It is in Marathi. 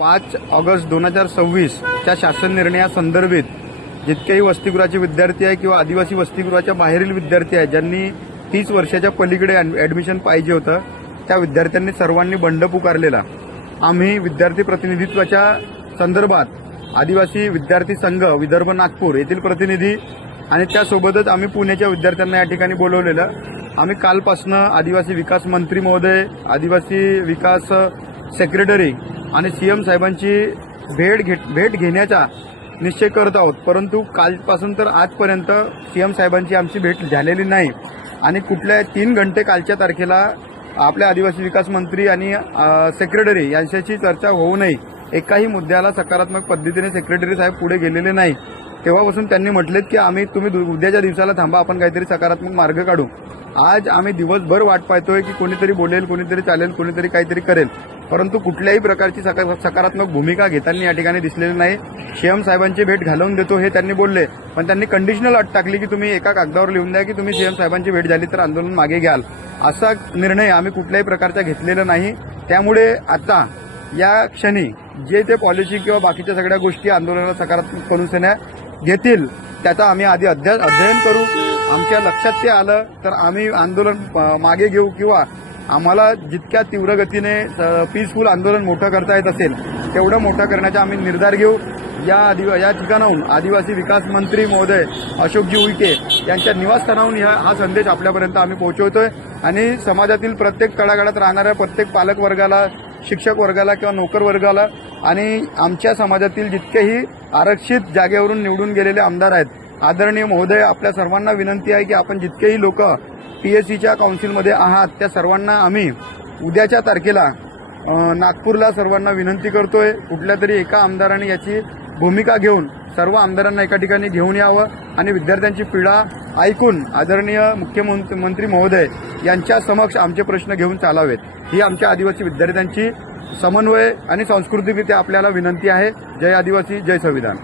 5 ऑगस्ट 2026 च्या शासन निर्णयासंदर्भित जितकेही वसतिगृहाचे विद्यार्थी आहे किंवा आदिवासी वसतिगृहाच्या बाहेरील विद्यार्थी आहेत ज्यांनी 30 वर्षाच्या पलीकडे ॲडमिशन पाहिजे होतं त्या विद्यार्थ्यांनी सर्वांनी बंड पुकारलेला। आम्ही विद्यार्थी प्रतिनिधित्वाच्या संदर्भात आदिवासी विद्यार्थी संघ विदर्भ नागपूर येथील प्रतिनिधी आणि त्यासोबतच आम्ही पुण्याच्या विद्यार्थ्यांना या ठिकाणी बोलवलेलं। आम्ही कालपासून आदिवासी विकास मंत्री महोदय, आदिवासी विकास सेक्रेटरी आणि सीएम साहेबांची भेट घेण्याचा निश्चय करत आहोत, परंतु कालपासून तर आजपर्यंत सीएम साहेबांची आमची भेट झालेली नाही आणि कुठल्या 3 घंटे कालच्या तारखेला आपल्या आदिवासी विकास मंत्री आणि सेक्रेटरी यांच्याशी चर्चा होऊ नये, एकाही मुद्द्याला सकारात्मक पद्धतीने सेक्रेटरी साहेब पुढे गेलेले नाही। तेव्हापासून त्यांनी म्हटलेत की तुम्ही उद्याच्या दिवसाला थांबा, आपण काहीतरी सकारात्मक मार्ग काढू। आज आम्ही दिवसभर वाट पाहतोय की कोणीतरी बोलेल, कोणीतरी चालेल, कोणीतरी काहीतरी करेल, परंतु कुठल्याही प्रकारची सकारात्मक भूमिका घेताना या ठिकाणी दिसलेली नाही। सीएम साहेबांची भेट घालवून देतो हे त्यांनी बोलले, पण त्यांनी कंडिशनल अट टाकली की तुम्ही एका कागदावर लिहून द्या की तुम्ही सीएम साहेबांची भेट झाली तर आंदोलन मागे घ्याल। असा निर्णय आम्ही कुठल्याही प्रकारचा घेतलेला नाही। त्यामुळे आता या क्षणी जे ते पॉलिसी किंवा बाकीच्या सगळ्या गोष्टी आंदोलनाला सकारात्मक करून घेतील त्याचा आम्ही आधी अध्ययन करू। आमच्या लक्षात ते आलं तर आम्ही आंदोलन मागे घेऊ किंवा आम्हाला जितक्या तीव्र गतीने पीसफुल आंदोलन मोठं करता येत असेल तेवढं मोठं करण्याचा आम्ही निर्धार घेऊ। या ठिकाणाहून आदिवासी विकास मंत्री महोदय अशोकजी उईके यांच्या निवासस्थानाहून हा संदेश आपल्यापर्यंत आम्ही पोहोचवतोय आणि समाजातील प्रत्येक तळागाळात राहणाऱ्या प्रत्येक पालक वर्गाला, शिक्षक वर्गाला किंवा नोकर वर्गाला आणि आमच्या समाजातील जितकेही आरक्षित जागेवरून निवडून गेलेले आमदार आहेत, आदरणीय महोदय, आपल्या सर्वांना विनंती आहे की आपण जितकेही लोक पीएससीच्या काउन्सिलमध्ये आहात त्या सर्वांना आम्ही उद्याच्या तारखेला नागपूरला सर्वांना विनंती करतोय, कुठल्या तरी एका आमदाराने याची भूमिका घेऊन सर्व आमदारांना एका ठिकाणी घेऊन यावं आणि विद्यार्थ्यांची पीडा ऐकून आदरणीय मुख्यमंत्री महोदय यांच्या समक्ष आमचे प्रश्न घेऊन चालावेत, ही आमच्या आदिवासी विद्यार्थ्यांची समन्वय आणि सांस्कृतिकरित्या आपल्याला विनंती आहे। जय आदिवासी, जय संविधान।